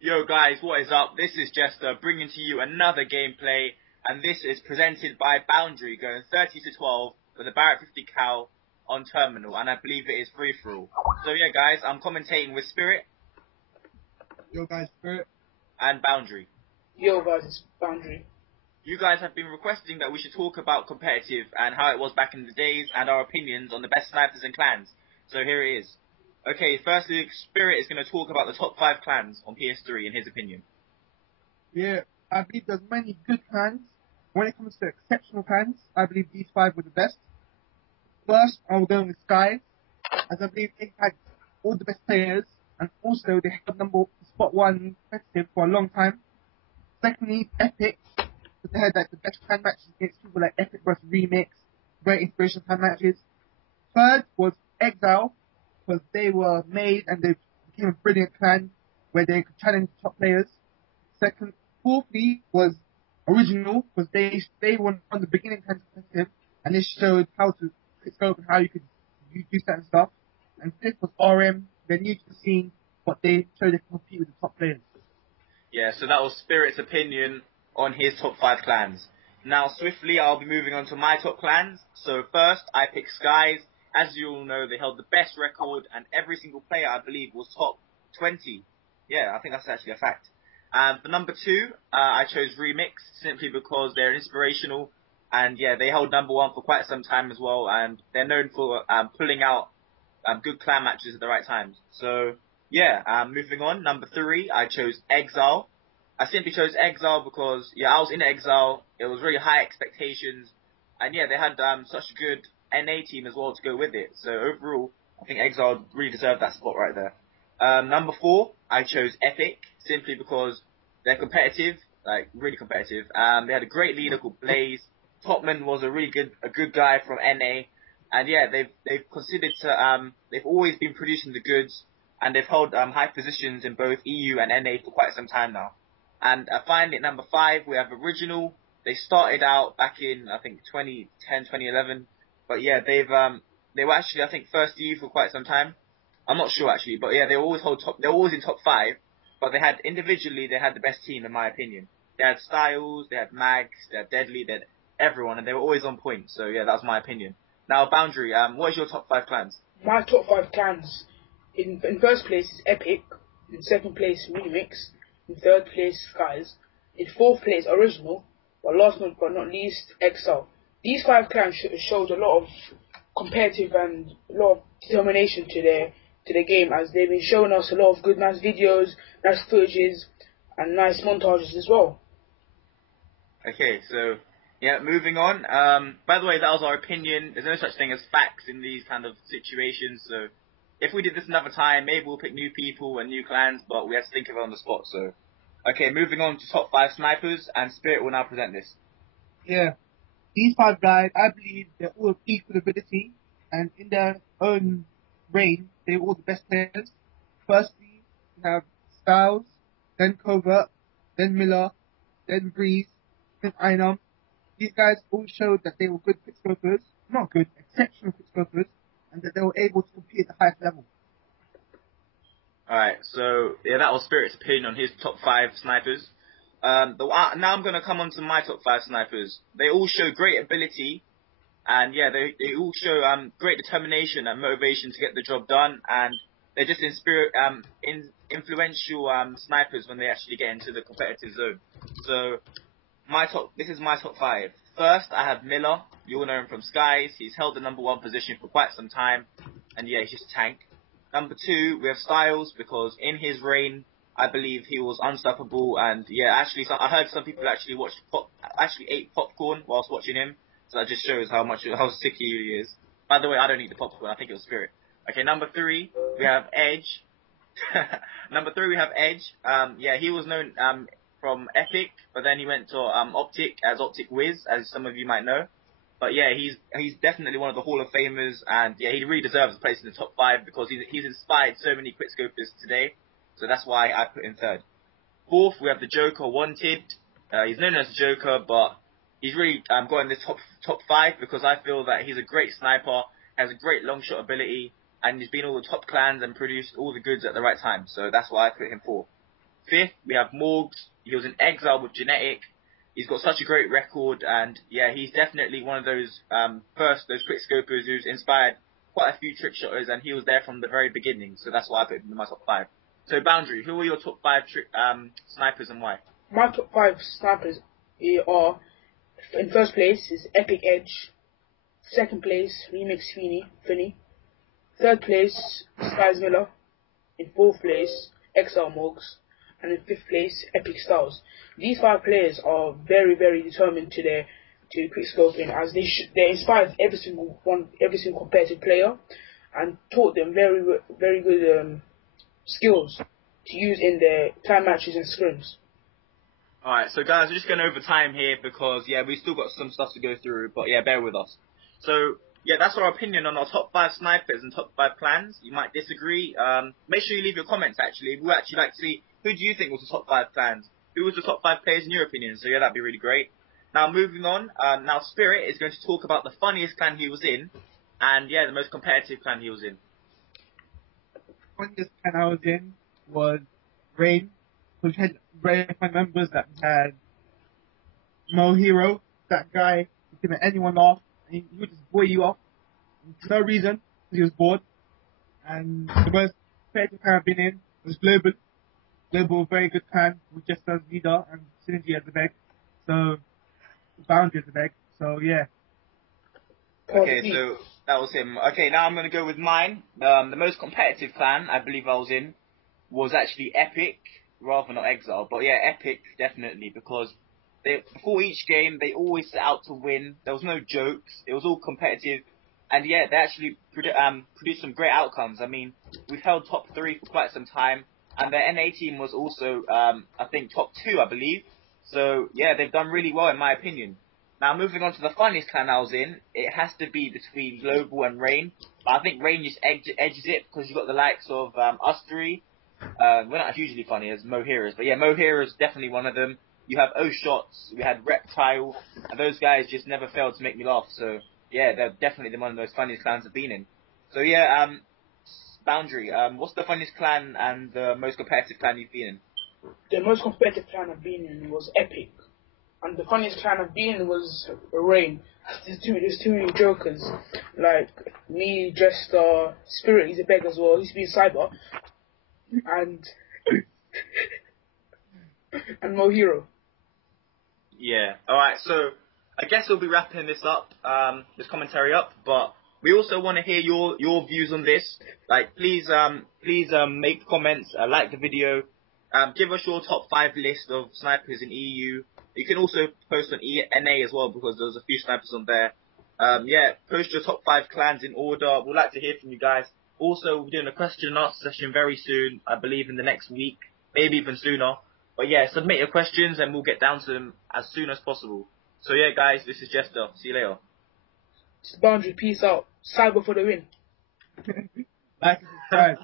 Yo guys, what is up? This is Jest3r bringing to you another gameplay, and this is presented by Boundary, going 30 to 12 with a Barrett 50 cal on terminal, and I believe it is free for all. So yeah guys, I'm commentating with Spirit. Yo guys, Spirit. And Boundary. Yo guys, it's Boundary. You guys have been requesting that we should talk about competitive and how it was back in the days and our opinions on the best snipers and clans. So here it is. Okay, firstly, Spirit is going to talk about the top 5 clans on PS3 in his opinion. Yeah, I believe there's many good clans. When it comes to exceptional clans, I believe these 5 were the best. First, I will go with Sky, as I believe they had all the best players, and also they held spot 1 competitive for a long time. Secondly, Epic, because they had like the best clan matches against people like Epic vs Remix, great inspiration clan matches. Third was Exile, because they were made and they became a brilliant clan where they could challenge top players. Fourthly was Original, because they were on the beginning clan competitive and they showed how to scope and how you could do certain stuff. And fifth was RM, they're new to the scene, but they showed they can compete with the top players. Yeah, so that was Spirit's opinion on his top 5 clans. Now, swiftly, I'll be moving on to my top clans. So first, I picked Skies. As you all know, they held the best record, and every single player, I believe, was top 20. Yeah, I think that's actually a fact. For number 2, I chose Remix, simply because they're inspirational, and yeah, they held number 1 for quite some time as well, and they're known for pulling out good clan matches at the right times. So, yeah, moving on, number 3, I chose Exile. I simply chose Exile because, yeah, I was in Exile, it was really high expectations, and yeah, they had such a good NA team as well to go with it. So overall, I think Exile really deserved that spot right there. Number 4, I chose Epic, simply because they're competitive, like really competitive. They had a great leader called Blaze. Topman was a good guy from NA, and yeah, they've considered to they've always been producing the goods, and they've held high positions in both EU and NA for quite some time now. And finally, at number 5, we have Original. They started out back in I think 2010, 2011. But yeah, they were actually, I think, first EU for quite some time. I'm not sure actually, but yeah, they're always in top 5. But they had the best team in my opinion. They had Styles, they had Mags, they had Deadly, they had everyone, and they were always on point. So yeah, that's my opinion. Now, Boundary, what is your top 5 clans? My top 5 clans, in first place is Epic, in second place Remix, in third place Skies, in fourth place Original, but last but not least Exile. These 5 clans showed a lot of competitive and a lot of determination to their game, as they've been showing us a lot of good, nice videos, nice footages, and nice montages as well. Okay, so yeah, moving on. By the way, that was our opinion. There's no such thing as facts in these kind of situations. So if we did this another time, maybe we'll pick new people and new clans, but we have to think of it on the spot. So, okay, moving on to top 5 snipers, and Spirit will now present this. Yeah, these 5 guys, I believe they're all of equal ability, and in their own reign, they're all the best players. Firstly, we have Styles, then Covert, then Miller, then Breeze, then Einam. These guys all showed that they were good quickscopers, not good, exceptional quickscopers, and that they were able to compete at the highest level. Alright, so yeah, that was Spirit's opinion on his top 5 snipers. Now I'm going to come on to my top 5 snipers. They all show great ability, and yeah, they all show great determination and motivation to get the job done, and they're just influential snipers when they actually get into the competitive zone. So this is my top 5. First, I have Miller. You all know him from Skies. He's held the number 1 position for quite some time, and yeah, he's just a tank. Number 2, we have Styles, because in his reign, I believe he was unstoppable, and yeah, actually, I heard some people actually ate popcorn whilst watching him, so that just shows how sick he really is. By the way, I don't eat the popcorn, I think it was Spirit. Okay, number 3, we have Edge. Number 3, we have Edge. Yeah, he was known from Epic, but then he went to Optic as Optic Wiz, as some of you might know. But yeah, he's definitely one of the Hall of Famers, and yeah, he really deserves a place in the top 5 because he's inspired so many quickscopers today. So that's why I put him 3rd. 4th, we have the Joker, Wanted. He's known as the Joker, but he's really got in the top 5 because I feel that he's a great sniper, has a great long shot ability, and he's been all the top clans and produced all the goods at the right time. So that's why I put him 4th. 5th, we have Morgs. He was in exile with Genetic. He's got such a great record, and yeah, he's definitely one of those those quick scopers who's inspired quite a few trick shotters, and he was there from the very beginning. So that's why I put him in my top 5. So Boundary, who are your top 5 snipers and why? My top 5 snipers are, in first place is Epic Edge, second place Remix Finny, third place Skies Miller, in fourth place XR Morgs, and in fifth place Epic Styles. These 5 players are very, very determined to quick scoping, as they inspired every single competitive player, and taught them very, very good skills to use in their time matches and scrims. Alright, so guys, we're just going over time here because, yeah, we've still got some stuff to go through, but yeah, bear with us. So, yeah, that's our opinion on our top 5 snipers and top 5 clans. You might disagree. Make sure you leave your comments, actually. We'd actually like to see, who do you think was the top 5 clans? Who was the top 5 players in your opinion? So, yeah, that'd be really great. Now, moving on, now Spirit is going to talk about the funniest clan he was in, and, yeah, the most competitive clan he was in. The funniest clan I was in was Rain, which had very fun members that had Mw2, that guy who could make anyone laugh, and he would just buoy you off for no reason, because he was bored. And the most competitive clan I've been in was Global. Global, very good clan, with Jest3r as leader, and Synergy at the back. So, Boundary at the back. So, yeah. Okay, so that was him. Okay, now I'm going to go with mine. The most competitive clan I believe I was in was actually Epic, rather than Exile. But yeah, Epic, definitely, because before each game, they always set out to win. There was no jokes. It was all competitive. And yeah, they actually produced some great outcomes. I mean, we've held top 3 for quite some time. And their NA team was also, I think, top 2, I believe. So yeah, they've done really well, in my opinion. Now, moving on to the funniest clan I was in, it has to be between Global and Rain. But I think Rain just edges it because you've got the likes of us 3. We're not hugely funny as Mw2, but yeah, Mw2 is definitely one of them. You have O-Shots, we had Reptile, and those guys just never failed to make me laugh. So yeah, they're definitely one of the most funniest clans I've been in. So yeah, Boundary, what's the funniest clan and the most competitive clan you've been in? The most competitive clan I've been in was Epic. And the funniest clan I've been in was Rain. There's too many jokers. Like me, Jest3r, Spirit, he's a beg as well. He's been Cyber. And Mw2. Yeah. Alright, so I guess we'll be wrapping this up, this commentary up, but we also want to hear your views on this. Like, please make comments, like the video, give us your top 5 list of snipers in EU. You can also post on NA as well, because there's a few snipers on there. Yeah, post your top 5 clans in order. We'd like to hear from you guys. Also, we're doing a question and answer session very soon, I believe in the next week, maybe even sooner. But yeah, submit your questions and we'll get down to them as soon as possible. So yeah, guys, this is Jest3r. See you later. Boundary, peace out. Cyber for the win. Like and subscribe.